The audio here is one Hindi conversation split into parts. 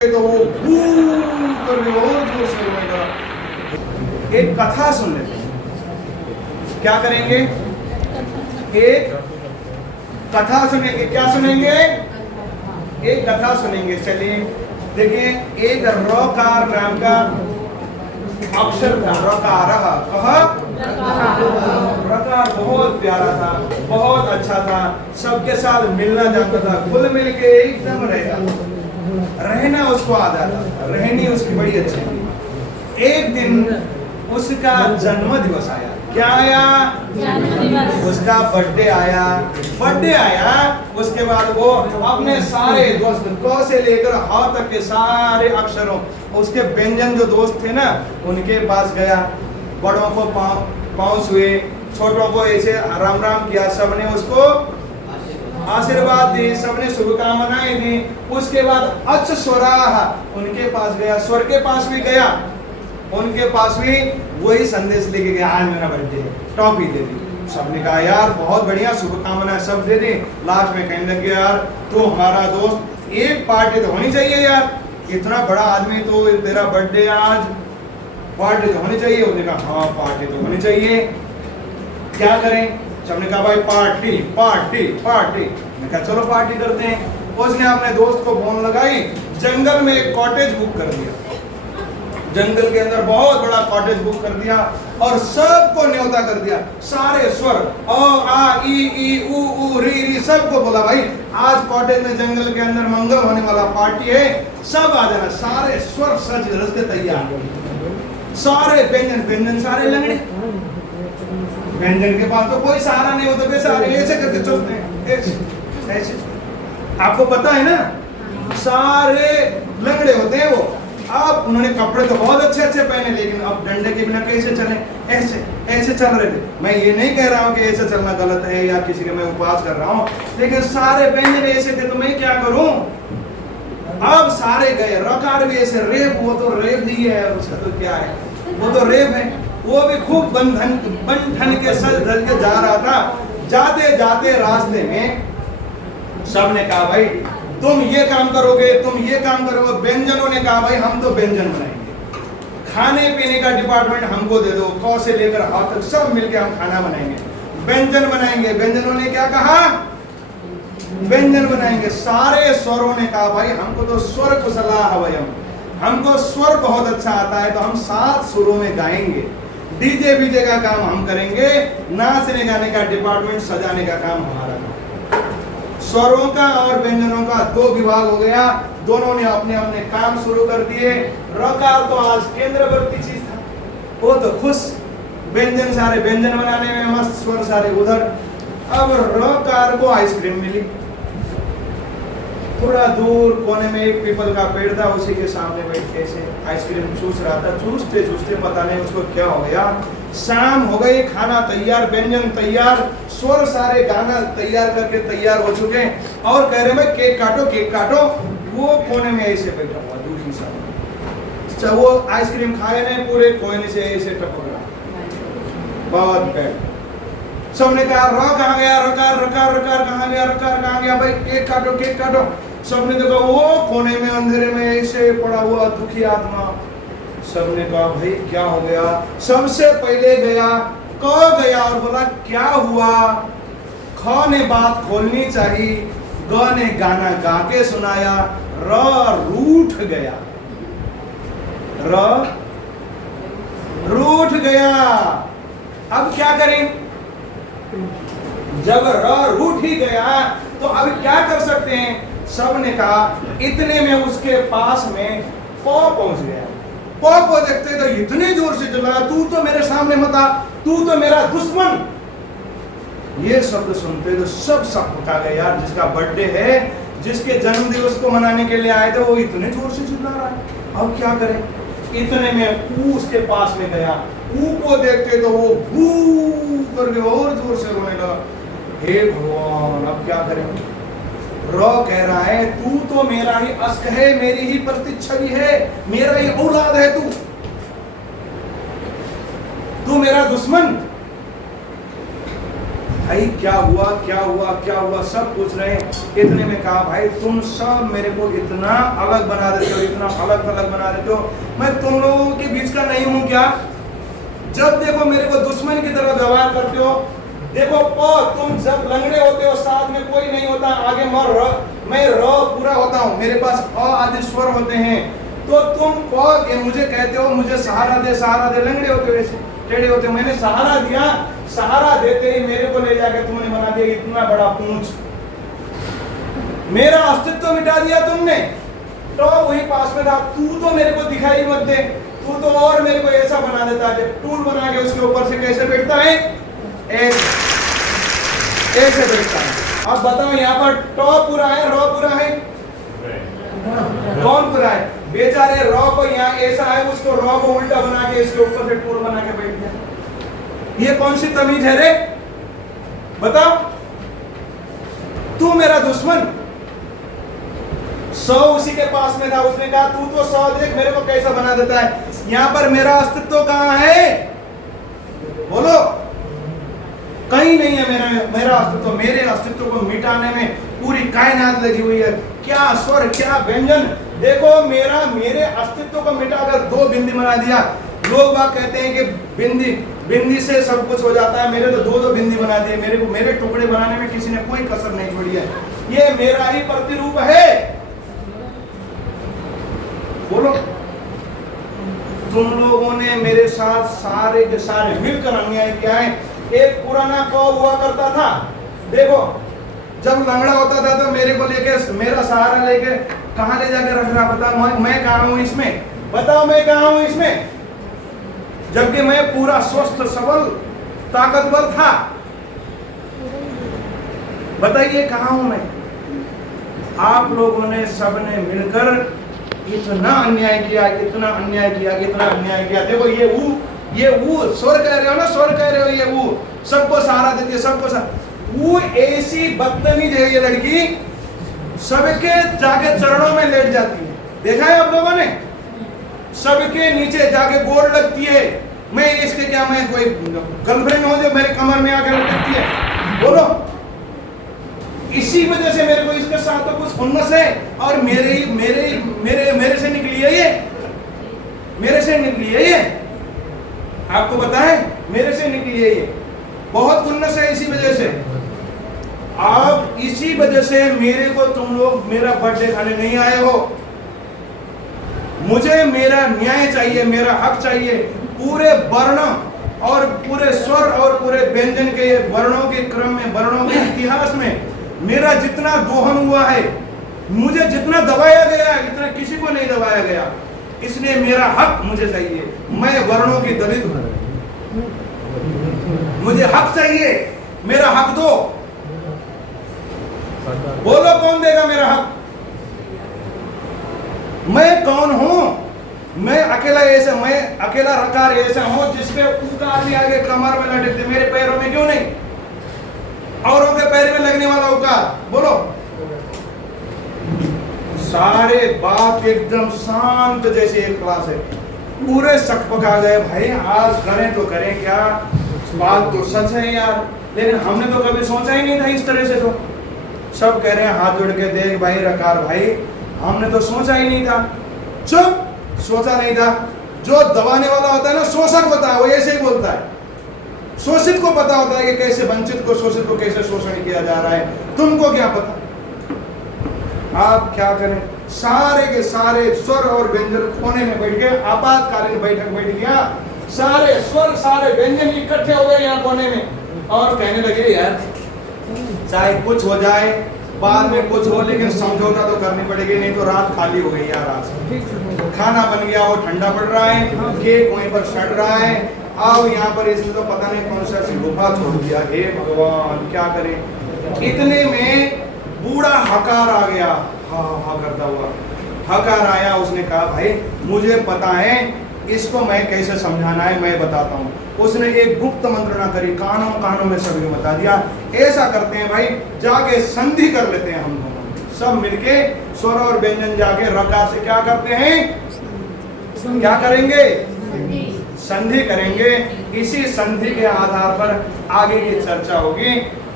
तो वो करके और जोर से रोएगा। एक कथा सुन लेते हैं। क्या करेंगे? एक कथा सुनेंगे। क्या सुनेंगे? एक कथा सुनेंगे। चलिए देखिए, एक रकार नाम का अक्षर था। रकार रकार बहुत प्यारा था, बहुत अच्छा था, सबके साथ मिलना जानता था, खुल मिल के एकदम रहेगा, रहना उसको आ जाता था, रहनी उसकी बड़ी अच्छी थी। एक दिन उसका जन्म दिवस आया। क्या आया? उसका बर्थडे आया। बर्थडे आया, उसके बाद वो अपने सारे दोस्त क से लेकर ह तक के सारे अक्षरों, उसके व्यंजन जो दोस्त थे ना, उनके पास गया। बड़ों को पाँव छुए, छोटों को ऐसे राम राम किया, सबने उसको आशीर्वाद दी, सबने शुभकामनाएं दी। उसके बाद अच्छ स्वराह उनके पास गया, स्वर के पास भी गया, उनके पास भी वही संदेश लेके गया, आज मेरा बर्थडे है, टॉफी दे दी। सबने कहा यार बहुत बढ़िया, शुभकामनाएं सब दे दी। लास्ट में कहने लगे यार तू हमारा दोस्त, एक पार्टी तो होनी चाहिए यार, इतना बड़ा आदमी तो तेरा बर्थडे आज, पार्टी तो होनी चाहिए। उसने कहा हाँ पार्टी तो होनी चाहिए, क्या करें? सबने कहा भाई पार्टी पार्टी पार्टी। मैं कहा चलो पार्टी करते हैं। उसने अपने दोस्त को फोन लगाई, जंगल में एक कॉटेज बुक कर दिया, जंगल के अंदर बहुत बड़ा कॉटेज बुक कर दिया और सबको न्योता कर दिया। सारे स्वर अ आ ई उ री सबको बोला भाई आज कॉटेज में जंगल के अंदर मंगल होने वाला पार्टी है, सब आ जाना। सारे स्वर सज रस के तैयार, सारे व्यंजन सारे लंगड़े। व्यंजन के पास तो कोई सहारा नहीं होता, सारे ऐसे करके चलते हैं, ऐसे। आपको पता है ना, सारे लंगड़े होते हैं वो। अब उन्होंने कपड़े तो बहुत अच्छे अच्छे पहने, लेकिन अब डंडे के बिना कैसे चले? ऐसे ऐसे चल रहे थे। मैं ये नहीं कह रहा हूँ कि ऐसे चलना गलत है या किसी के मैं उपवास कर रहा हूँ, लेकिन सारे व्यंजन ऐसे थे तो मैं क्या करूं? अब सारे गए, रकार भी ऐसे, रेप, वो तो रेप ही है, उसका तो क्या है, वो तो रेप है। वो भी खूब बंधन के सज धज के जा रहा था। जाते जाते रास्ते में सबने कहा भाई तुम ये काम करोगे, तुम ये काम करोगे। व्यंजनों ने कहा भाई हम तो व्यंजन बनाएंगे, खाने पीने का डिपार्टमेंट हमको दे दो, क से लेकर आ तक सब मिलके हम खाना बनाएंगे, व्यंजन बनाएंगे। व्यंजनों ने क्या कहा? व्यंजन बनाएंगे। सारे स्वरों ने कहा भाई हमको तो स्वर कुशला हवयम, हमको स्वर बहुत अच्छा आता है, तो हम 7 सुरों में गाएंगे। डीजे बीजे का काम हम करेंगे, नाचने गाने का डिपार्टमेंट, सजाने का काम हमारा। स्वरों का और व्यंजनों का 2 विभाग हो गया, दोनों ने अपने अपने काम शुरू कर दिए। रकार तो आज केंद्रवर्ती चीज था, वो तो खुश, व्यंजन सारे व्यंजन बनाने में मस्त, स्वर सारे उधर। अब रकार को आइसक्रीम मिली। थोड़ा दूर कोने में एक पीपल का पेड़ था, उसी के सामने बैठ के ऐसे आइसक्रीम चूस रहा था। चूसते चूसते पता नहीं उसको क्या हो गया, शाम हो गई, खाना तैयार, व्यंजन तैयार, स्वर सारे गाना तैयार करके तैयार हो चुके, और कह रहे भाई केक काटो केक काटो। वो कोने में ऐसे बैठा हुआ दूसरी साइड, वो आइसक्रीम खाए नहीं, पूरे कोने से ऐसे टपक रहा, बहुत बैठ। सबने कहा र कहाँ गया, रकार रकार रकार कहाँ गया, रकार कहाँ गया, भाई केक काटो केक काटो। सबने देखा वो कोने में अंधेरे में ऐसे पड़ा हुआ दुखी आत्मा। सबने कहा भाई क्या हो गया? सबसे पहले गया क गया और बोला क्या हुआ? ख ने बात खोलनी चाहिए, ग ने गाना गा के सुनाया, र रूठ गया, र रूठ गया। अब क्या करें? जब र रूठ ही गया तो अब क्या कर सकते हैं? सबने कहा, इतने में उसके पास में पौ पहुंच गया। पौ को देखते तो इतने जोर से चिल्लाया, तू तो मेरे सामने मत आ, तू तो मेरा दुश्मन। ये शब्द सुनते तो सब पका गए यार, जिसका बर्थडे है, जिसके जन्म दिवस को मनाने के लिए आए थे, वो इतने जोर से चिल्ला रहा है। अब क्या करें? इतने में ऊ उसके पास में गया। ऊ को देखते तो वो भू करके और जोर से रोने लगा। हे भगवान अब क्या करें? र कह रहा है तू तो मेरा ही अस्क है, मेरी ही प्रतिच्छवि है, मेरा ही औलाद है, तू मेरा दुश्मन। भाई क्या हुआ क्या हुआ क्या हुआ, सब पूछ रहे हैं। इतने में कहा भाई तुम सब मेरे को इतना अलग बना देते हो, इतना अलग थलग बना देते हो, मैं तुम लोगों के बीच का नहीं हूं क्या? जब देखो मेरे को दुश्मन की तरह व्यवहार करते हो। देखो तुम जब लंगड़े होते हो साथ में कोई नहीं होता, आगे मैं पूरा होता हूँ, मेरे पास आदि स्वर होते हैं, तो तुम मुझे कहते हो मुझे सहारा दे, लंगड़े होते वैसे टेढ़े होते, मैंने सहारा दिया, सहारा देते ही मेरे को ले जाके तुमने बना दिया इतना बड़ा पूंछ, मेरा अस्तित्व मिटा दिया तुमने। तो वही पास में था, तू तो मेरे को दिखाई मत दे, तू तो और मेरे को ऐसा बना देता है, टूल बना के उसके ऊपर से कैसे बैठता है, ऐसे बैठता है। अब बताओ यहाँ पर टॉप पूरा है, रॉ पूरा है, कौन पूरा है? बेचारे रॉ को यहाँ ऐसा है, उसको रॉ को उल्टा बना के इसके ऊपर से टूल बना के बैठ गया। ये कौन सी तमीज है रे? बताओ। तू मेरा दुश्मन, 100 उसी के पास में था, उसने कहा तू तो 100 देख मेरे को कैसा बना देता है। यहाँ पर मेरा अस्तित्व कहाँ है? बोलो। कहीं नहीं है मेरा अस्तित्व। मेरे अस्तित्व को मिटाने में पूरी कायनात लगी हुई है। क्या स्वर, क्या व्यंजन। देखो मेरे अस्तित्व को मिटाकर 2 बिंदी बना दिया। लोग बात कहते हैं कि बिंदी से सब कुछ हो जाता है, मेरे तो 2 बिंदी बना दिए। मेरे टुकड़े बनाने में किसी ने कोई कसर नहीं छोड़ी है। ये मेरा ही प्रतिरूप है। बोलो। तुम लोगों ने मेरे साथ सारे के सारे मिलकर अन्याय किया है। एक पुराना कौ हुआ करता था, देखो जब लंगड़ा होता था तो मेरे को लेके, मेरा सहारा लेके कहाँ ले जाके रख रहा, बता मैं कहाँ हूँ इसमें? बताओ मैं कहाँ हूँ इसमें? जबकि मैं पूरा स्वस्थ सबल ताकतवर था। बताइए कहाँ हूँ मैं? आप लोगों ने सबने मिलकर इतना अन्याय किया, इतना अन्याय किया, इतना अन्याय किया। देखो ये वो स्वर कह रहे हो ना, स्वर कह रहे हो, ये वो सबको सहारा देती है, सबको वो ऐसी बदतमीज है ये लड़की, सबके जाके चरणों में लेट जाती है। देखा है आप लोगों ने? सबके नीचे जाके गोड़ लगती है। मैं इसके क्या, मैं कोई गर्लफ्रेंड हूं जो मेरे कमर में आकर लगती है? बोलो। इसी वजह से मेरे को इसके साथ तो कुछ खुन्नस है, और मेरे से निकली है ये, मेरे से निकली है ये। आपको पता है मेरे से निकली है ये, बहुत खुन्नस है इसी वजह से। आप इसी वजह से मेरे को तुम लोग मेरा बर्थडे खाने नहीं आए हो। मुझे मेरा न्याय चाहिए, मेरा हक चाहिए। पूरे वर्ण और पूरे स्वर और पूरे व्यंजन के वर्णों के क्रम में, वर्णों के इतिहास में मेरा जितना दोहन हुआ है, मुझे जितना दबाया गया है, इतना किसी को नहीं दबाया गया। इसलिए मेरा हक मुझे चाहिए। मैं वर्णों की दलित हूं, मुझे हक चाहिए, मेरा हक दो। बोलो कौन देगा मेरा हक? मैं कौन हूं? मैं अकेला रकार ऐसा हूं जिसपे उकार भी आगे कमर में लटक दे, मेरे पैरों में क्यों नहीं? औरों के पैर में लगने वाला उकार। बोलो। सारे बात एकदम शांत जैसे एक क्लास है, पूरे सकपका गए। भाई आज करें तो करें क्या, बात तो सच है यार, लेकिन हमने तो कभी सोचा ही नहीं था इस तरह से। तो सब कह रहे हैं हाथ जोड़ के, देख भाई रकार भाई, हमने तो सोचा ही नहीं था। चुप, सोचा नहीं था। जो दबाने वाला होता है ना, शोषक होता है, वो ऐसे ही बोलता है। शोषित को पता होता है कि कैसे वंचित को, शोषित को कैसे शोषण किया जा रहा है। तुमको क्या पता? आप क्या करें? सारे के सारे स्वर और व्यंजन कोने में बैठ गए। आपातकालीन बैठक बैठ गया, सारे स्वर सारे व्यंजन इकट्ठे हो गए यहाँ कोने में, और कहने लगे यार चाहे कुछ हो जाए, बाद में कुछ हो, लेकिन समझौता तो करनी पड़ेगी, नहीं तो रात खाली हो गई यार। आज खाना बन गया, वो ठंडा पड़ रहा है, केक वहीं पर सड़ रहा है। आओ यहाँ पर, इसने तो पता नहीं कौन सा लुफा छोड़ दिया। हे भगवान क्या करें? इतने में बूढ़ा हकार आ गया, हा करता हुआ हकार आया। उसने कहा भाई मुझे पता है इसको मैं कैसे समझाना है, मैं बताता हूँ। उसने एक गुप्त मंत्रणा करी, कानों में सभी को बता दिया। ऐसा करते हैं भाई, जाके संधि कर लेते हैं हम दोनों सब मिलके, स्वर और व्यंजन जाके रकार से क्या करते हैं, क्या करेंगे? संधि करेंगे। इसी संधि के आधार पर आगे की चर्चा होगी।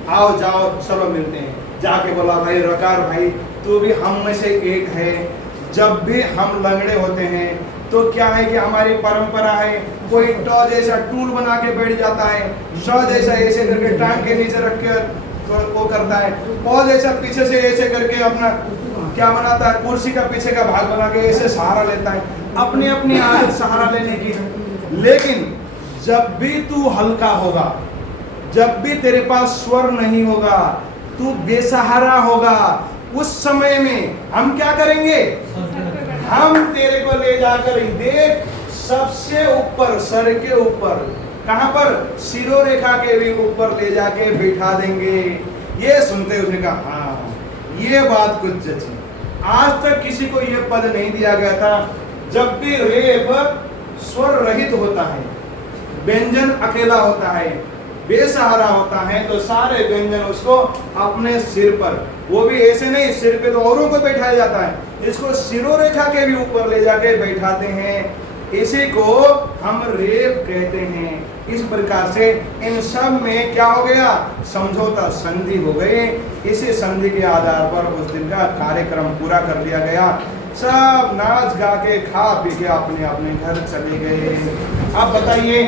आओ जाओ चलो मिलते हैं। जाके बोला भाई रकार भाई तू भी हम में से एक है। जब भी हम लंगड़े होते हैं तो क्या है कि हमारी परंपरा है, कोई टॉ जैसा टूल बना के बैठ जाता है, शॉ जैसा ऐसे करके टांग के नीचे रख के तो वो करता है, पौ जैसा पीछे से ऐसे करके अपना क्या बनाता है, कुर्सी का पीछे का भाग बना के ऐसे सहारा लेता है, अपनी अपनी आदत सहारा लेने की। लेकिन जब भी तू हल्का होगा, जब भी तेरे पास स्वर नहीं होगा, तू बेसहारा होगा, उस समय में हम क्या करेंगे, हम तेरे को ले जाकर देख सबसे ऊपर, सर के ऊपर, कहां पर, शिरोरेखा के भी ऊपर ले जाके बैठा देंगे। ये सुनते उसने कहा हाँ ये बात कुछ जची। आज तक किसी को यह पद नहीं दिया गया था। जब भी रेप स्वर रहित होता है, व्यंजन अकेला होता है, बेसहारा होता है, तो सारे व्यंजन उसको अपने सिर पर, वो भी ऐसे नहीं, सिर पे तो औरों को बैठाया जाता है, इसको शिरोरेखा के भी ऊपर ले जाके बैठाते हैं। इसी को हम रेप कहते हैं। इस प्रकार से इन सब में क्या हो गया, समझौता, संधि हो गई। इसी संधि के आधार पर उस दिन का कार्यक्रम पूरा कर दिया गया। सब नाच गा के खा पी के अपने अपने घर चले गए। अब बताइए